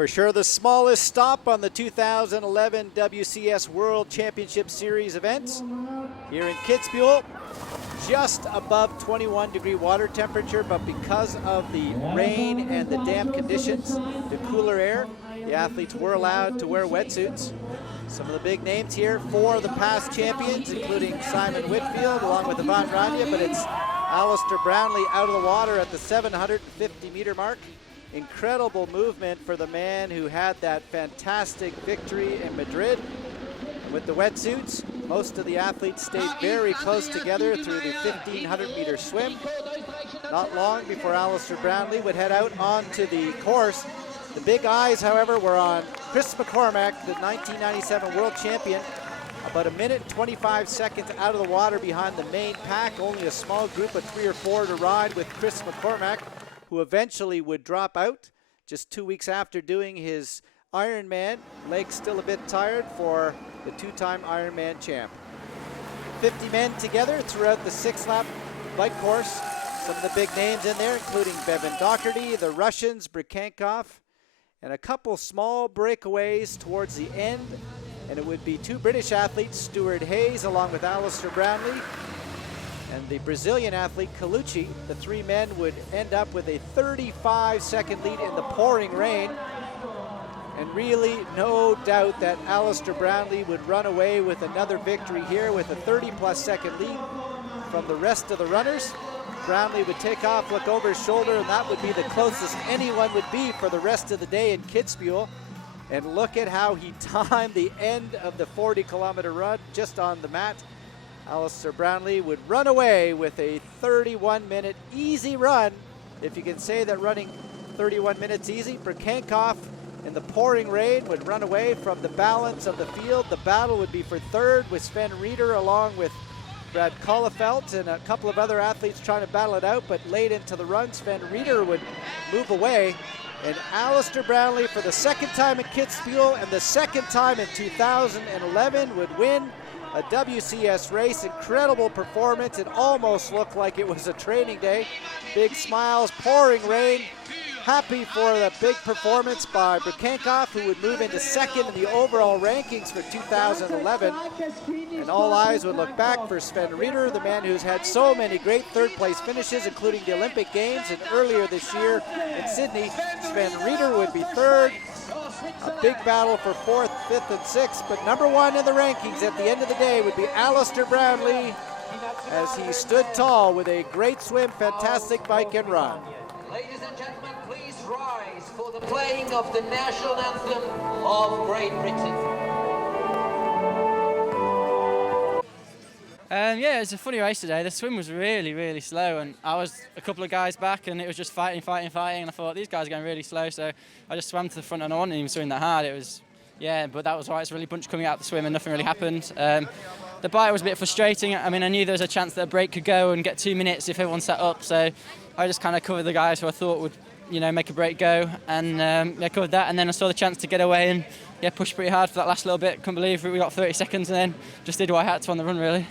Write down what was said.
For sure the smallest stop on the 2011 WCS World Championship Series events here in Kitzbuhel. Just above 21-degree water temperature, but because of the rain and the damp conditions, the cooler air, the athletes were allowed to wear wetsuits. Some of the big names here, 4 of the past champions, including Simon Whitfield along with Ivan Rania, but it's Alistair Brownlee out of the water at the 750-meter mark. Incredible movement for the man who had that fantastic victory in Madrid. With the wetsuits, most of the athletes stayed very close together through the 1,500-meter swim. Not long before Alistair Brownlee would head out onto the course. The big eyes, however, were on Chris McCormack, the 1997 world champion, about 1 minute 25 seconds out of the water behind the main pack. Only a small group of 3 or 4 to ride with Chris McCormack, who eventually would drop out just 2 weeks after doing his Ironman. Legs still a bit tired for the 2-time Ironman champ. 50 men together throughout the 6-lap bike course. Some of the big names in there, including Bevan Doherty, the Russians, Brikankov, and a couple small breakaways towards the end. And it would be 2 British athletes, Stuart Hayes along with Alistair Brownlee, and the Brazilian athlete Colucci. The 3 men would end up with a 35-second lead in the pouring rain. And really no doubt that Alistair Brownlee would run away with another victory here with a 30-plus second lead from the rest of the runners. Brownlee would take off, look over his shoulder, and that would be the closest anyone would be for the rest of the day in Kitzbuhel. And look at how he timed the end of the 40-kilometer run just on the mat. Alistair Brownlee would run away with a 31-minute easy run, if you can say that running 31 minutes easy. Brikankov in the pouring rain would run away from the balance of the field. The battle would be for 3rd with Sven Rieder along with Brad Kollefelt and a couple of other athletes trying to battle it out, but late into the run, Sven Rieder would move away. And Alistair Brownlee, for the 2nd time in Kitzbuhel and the 2nd time in 2011, would win a WCS race. Incredible performance. It almost looked like it was a training day. Big smiles, pouring rain. Happy for the big performance by Brikankov, who would move into 2nd in the overall rankings for 2011. And all eyes would look back for Sven Rieder, the man who's had so many great 3rd-place finishes, including the Olympic Games, and earlier this year in Sydney, Sven Rieder would be 3rd. A big battle for 4th, 5th, and 6th, but number 1 in the rankings at the end of the day would be Alistair Brownlee, as he stood tall with a great swim, fantastic bike and run. Ladies and gentlemen, please rise for the playing of the national anthem of Great Britain. Yeah, it was a funny race today. The swim was really, really slow, and I was a couple of guys back, and it was just fighting, and I thought, these guys are going really slow, so I just swam to the front, and I wasn't even swimming that hard. It was, yeah, but that was all right. It's really bunched coming out the swim, and nothing really happened. The bike was a bit frustrating. I mean, I knew there was a chance that a break could go and get 2 minutes if everyone sat up, so I just kind of covered the guys who I thought would, make a break go, and covered that, and then I saw the chance to get away and, pushed pretty hard for that last little bit. Couldn't believe we got 30 seconds, and then just did what I had to on the run, really.